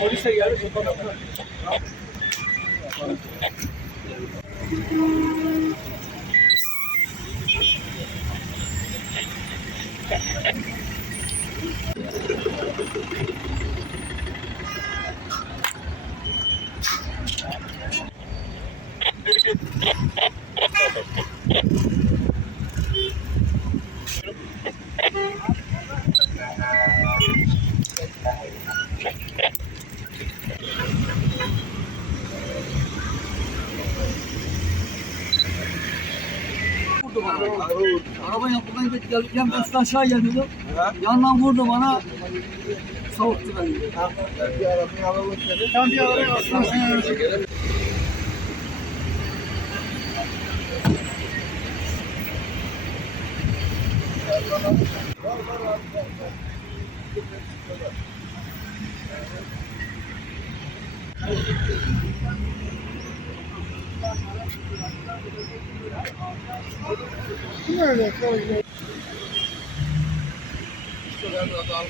పోలీస్ అయ్యారు Thank you. Vurdu bana. Araba yapıdan git gelirken ben üstten aşağı geliyordum. Yandan vurdu bana. Savurttu beni. Bir arabayı alalım seni. Sen bir arabaya aslan sen Nerede? Koy. Şöyle biraz daha-